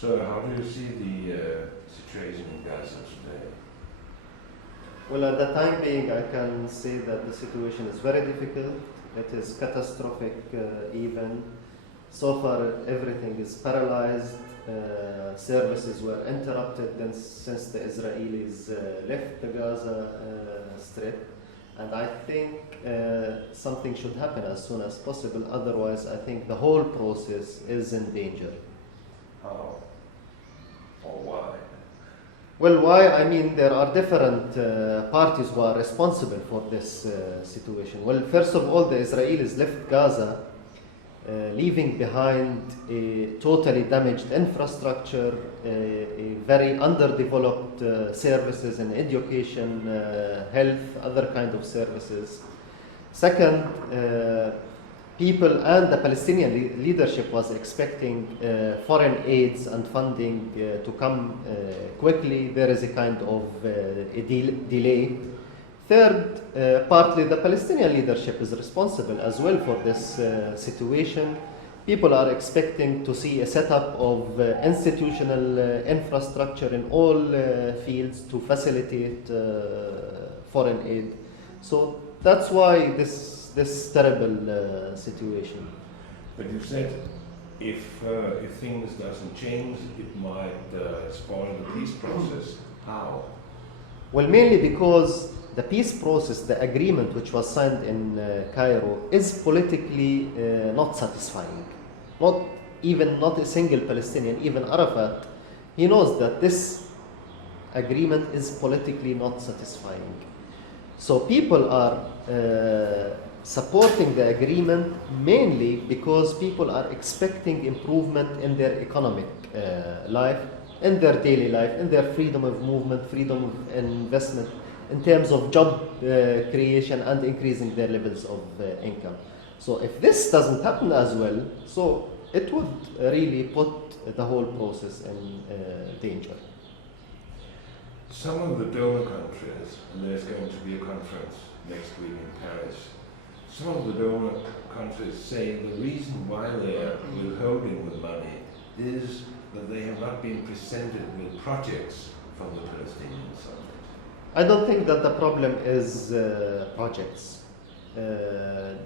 So how do you see the situation in Gaza today? Well, at the time being, I can say that the situation is very difficult. It is catastrophic even. So far, everything is paralyzed. Services were interrupted since the Israelis left the Gaza Strip. And I think something should happen as soon as possible. Otherwise, I think the whole process is in danger. How? Or why? Well, why? I mean, there are different parties who are responsible for this situation. Well, first of all, the Israelis left Gaza, leaving behind a totally damaged infrastructure, a very underdeveloped services in education, health, other kind of services. Second, people and the Palestinian leadership was expecting foreign aids and funding to come quickly. There is a kind of a delay. Third, partly the Palestinian leadership is responsible as well for this situation. People are expecting to see a setup of institutional infrastructure in all fields to facilitate foreign aid. So that's why this terrible situation. But you said if things doesn't change, it might spoil the peace process. How? Well, mainly because the peace process, the agreement which was signed in Cairo, is politically not satisfying. Not a single Palestinian, even Arafat, he knows that this agreement is politically not satisfying. So people are supporting the agreement mainly because people are expecting improvement in their economic life, in their daily life, in their freedom of movement, freedom of investment, in terms of job creation and increasing their levels of income. So if this doesn't happen as well, so it would really put the whole process in danger. Some of the donor countries, and there's going to be a conference next week in Paris, some of the donor countries say the reason why they are withholding the money is that they have not been presented with projects from the Palestinian side. I don't think that the problem is projects. The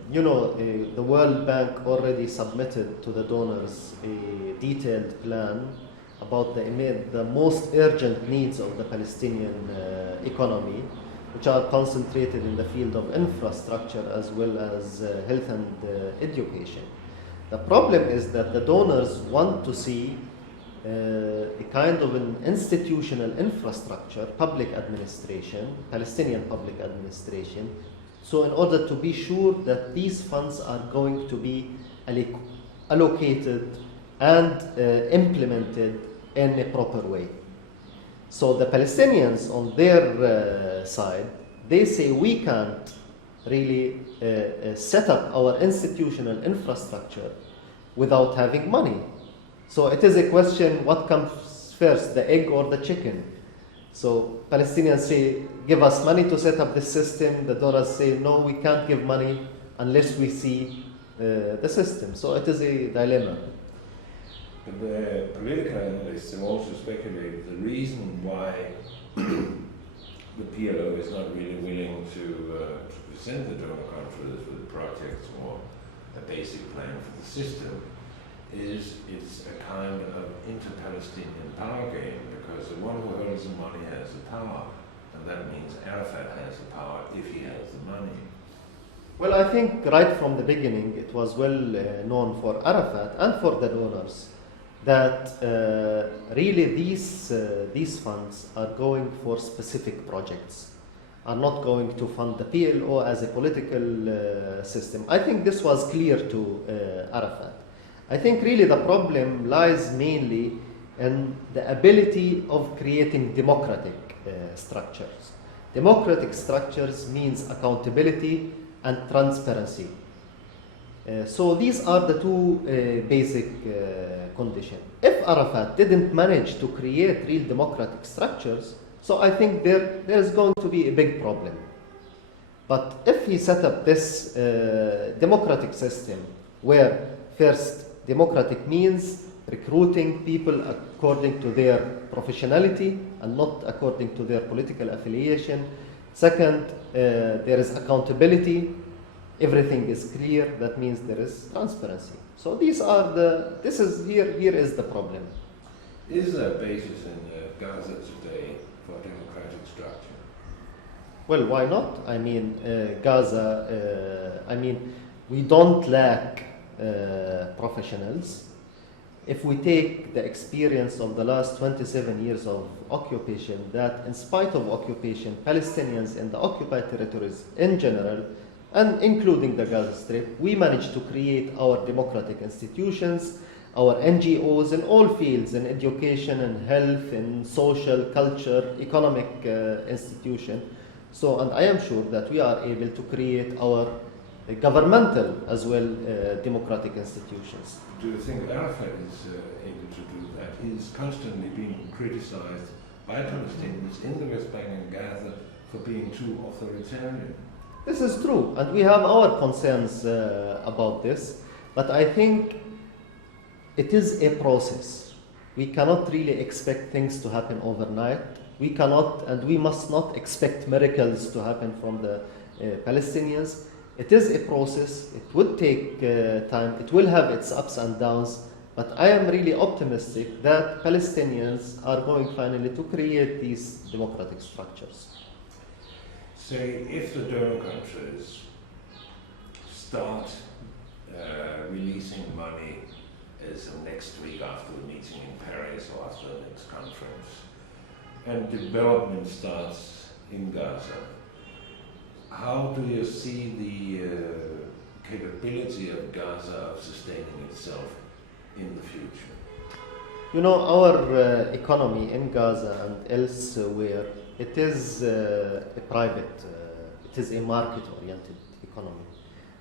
World Bank already submitted to the donors a detailed plan about the most urgent needs of the Palestinian economy, which are concentrated in the field of infrastructure as well as health and education. The problem is that the donors want to see a kind of an institutional infrastructure, public administration, Palestinian public administration, so in order to be sure that these funds are going to be allocated and implemented in a proper way. So the Palestinians on their side, they say we can't really set up our institutional infrastructure without having money. So it is a question, what comes first, the egg or the chicken? So Palestinians say, give us money to set up this system. The donors say, no, we can't give money unless we see the system. So it is a dilemma. But the political analysts have also speculated the reason why the PLO is not really willing to present the donor countries with projects or a basic plan for the system is it's a kind of inter-Palestinian power game, because the one who holds the money has the power, and that means Arafat has the power if he has the money. Well, I think right from the beginning it was well known for Arafat and for the donors that really these funds are going for specific projects, are not going to fund the PLO as a political system. I think this was clear to Arafat. I think really the problem lies mainly in the ability of creating democratic structures. Democratic structures means accountability and transparency. So these are the two basic conditions. If Arafat didn't manage to create real democratic structures, so I think there is going to be a big problem. But if he set up this democratic system where first democratic means recruiting people according to their professionality and not according to their political affiliation. Second, there is accountability. Everything is clear. That means there is transparency. So here is the problem. Is there a basis in Gaza today for democratic structure? Well, why not? I mean, Gaza, we don't lack professionals. If we take the experience of the last 27 years of occupation, that in spite of occupation, Palestinians in the occupied territories in general, and including the Gaza Strip, we managed to create our democratic institutions, our NGOs in all fields, in education, in health, in social, culture, economic institution. So, and I am sure that we are able to create our governmental as well democratic institutions. Do you think Arafat is able to do that? He's constantly being criticized by Palestinians in the West Bank and Gaza for being too authoritarian. This is true, and we have our concerns about this, but I think it is a process. We cannot really expect things to happen overnight. We cannot and we must not expect miracles to happen from the Palestinians. It is a process. It would take time. It will have its ups and downs, but I am really optimistic that Palestinians are going finally to create these democratic structures. Say, if the donor countries start releasing money as of next week after the meeting in Paris or after the next conference, and development starts in Gaza, how do you see the capability of Gaza of sustaining itself in the future? You know, our economy in Gaza and elsewhere, it is a private, it is a market-oriented economy.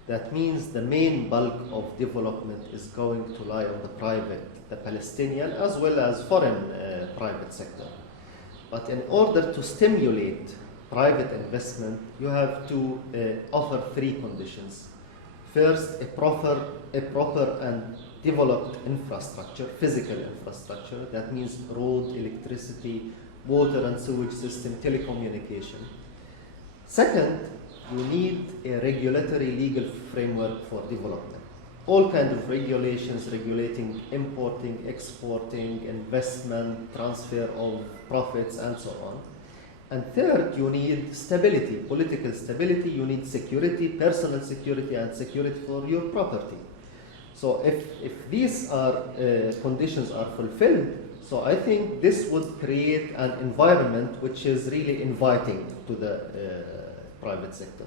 That means the main bulk of development is going to lie on the private, the Palestinian as well as foreign private sector. But in order to stimulate private investment, you have to offer three conditions. First, a proper and developed infrastructure, physical infrastructure. That means road, electricity, water and sewage system, telecommunication. Second, you need a regulatory legal framework for development. All kinds of regulations regulating importing, exporting, investment, transfer of profits, and so on. And third, you need stability, political stability. You need security, personal security, and security for your property. So if these are conditions are fulfilled, so I think this would create an environment which is really inviting to the private sector.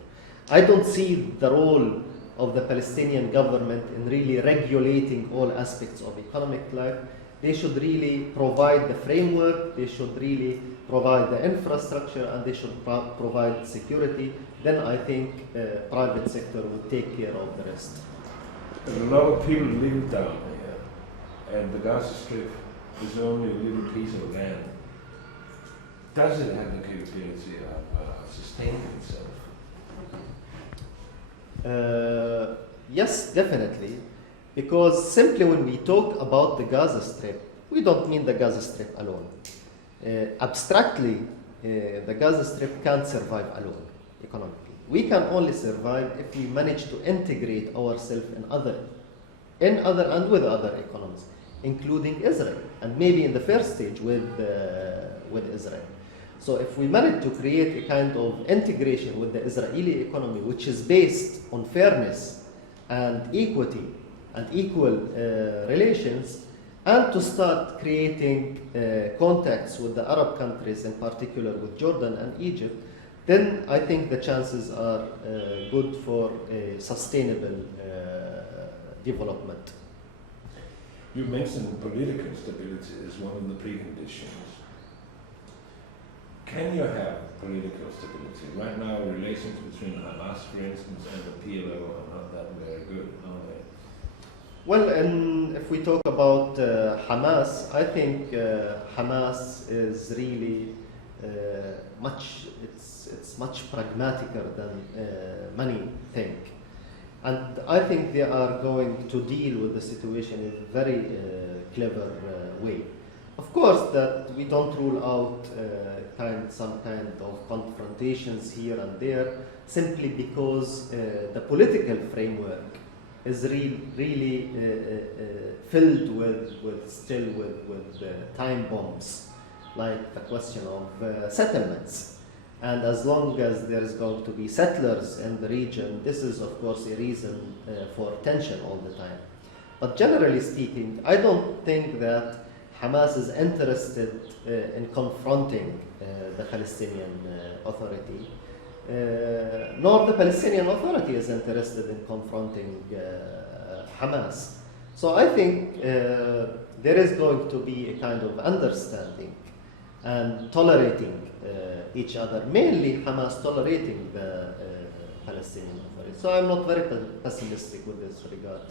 I don't see the role of the Palestinian government in really regulating all aspects of economic life. They should really provide the framework, they should really provide the infrastructure, and they should provide security. Then I think private sector will take care of the rest. And a lot of people live down here, and the Gaza Strip is only a little piece of land. Does it have the capability of sustaining itself? Yes, definitely. Because simply when we talk about the Gaza Strip, we don't mean the Gaza Strip alone. Abstractly, the Gaza Strip can't survive alone economically. We can only survive if we manage to integrate ourselves in other and with other economies, including Israel, and maybe in the first stage with Israel. So if we manage to create a kind of integration with the Israeli economy, which is based on fairness and equity and equal relations, and to start creating contacts with the Arab countries, in particular with Jordan and Egypt, then I think the chances are good for a sustainable development. You mentioned political stability as one of the preconditions. Can you have political stability? Right now, relations between Hamas, for instance, and the PLO are not that very good, are they? Well, and if we talk about Hamas, I think Hamas is really it's much pragmaticer than many think. And I think they are going to deal with the situation in a very clever way. Of course, that we don't rule out some kind of confrontations here and there, simply because the political framework is really filled with time bombs, like the question of settlements. And as long as there is going to be settlers in the region, this is of course a reason for tension all the time. But generally speaking, I don't think that Hamas is interested in confronting the Palestinian Authority, nor the Palestinian Authority is interested in confronting Hamas. So I think there is going to be a kind of understanding and tolerating each other, mainly Hamas tolerating the Palestinian Authority. So I'm not very pessimistic with this regard.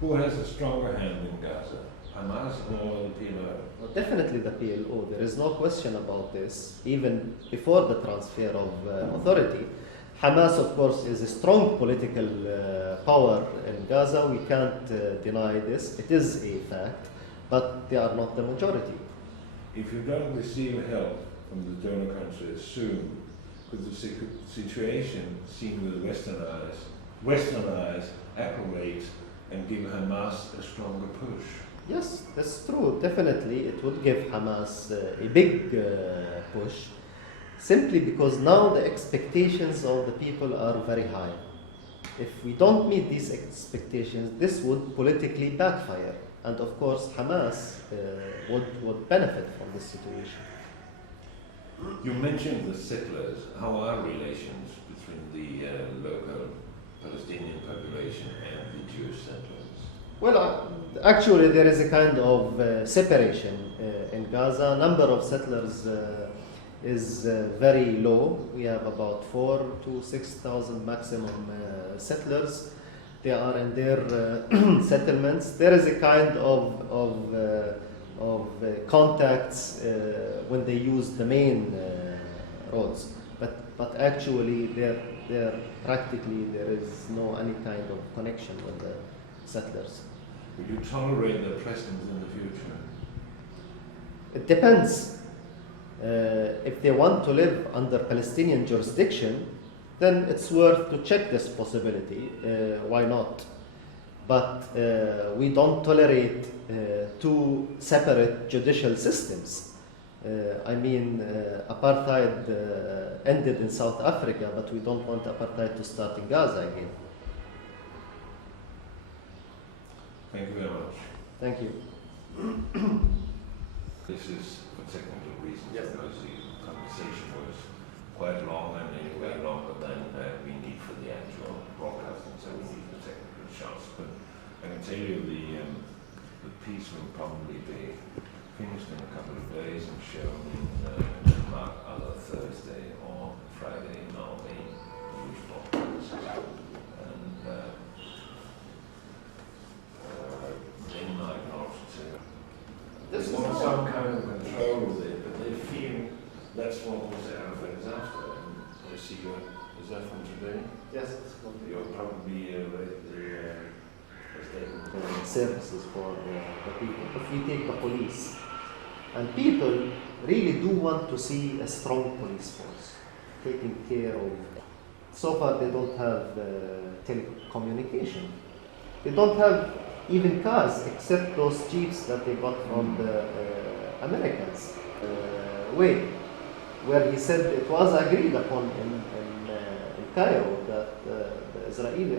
Who has a stronger hand in Gaza, Hamas or the PLO? Well, definitely the PLO. There is no question about this. Even before the transfer of authority, Hamas, of course, is a strong political power in Gaza. We can't deny this. It is a fact, but they are not the majority. If you don't receive help from the donor countries soon, could the situation seen with Western eyes aggravate and give Hamas a stronger push? Yes, that's true. Definitely, it would give Hamas a big push, simply because now the expectations of the people are very high. If we don't meet these expectations, this would politically backfire. And of course, Hamas would benefit from this situation. You mentioned the settlers. How are relations between the local Palestinian population and the Jewish settlers? Well, actually, there is a kind of separation in Gaza. Number of settlers is very low. We have about 4,000 to 6,000 maximum settlers. They are in their settlements. There is a kind of contacts when they use the main roads, but actually practically there is no any kind of connection with the settlers. Would you tolerate their presence in the future? It depends. If they want to live under Palestinian jurisdiction, then it's worth to check this possibility. Why not? But we don't tolerate two separate judicial systems. Apartheid ended in South Africa, but we don't want apartheid to start in Gaza again. Thank you very much. Thank you. This is for technical reasons, Yes. because the conversation was quite long and anyway longer than we need for the actual broadcasting, so we need the technical shots. But I can tell you the piece will probably be finished in a couple of days and shown in Denmark either Thursday or Friday in our main news broadcasts. And Denmark also too. This They want some kind of control with it, but they feel that's what was Arafat is after. And I see is that from today? Yes, it's good. You'll probably read the statement. Services for the people. If we take the police, and people really do want to see a strong police force taking care of. So far, they don't have telecommunication. They don't have even cars, except those jeeps that they got from the Americans. Where he said it was agreed upon in Cairo that the Israeli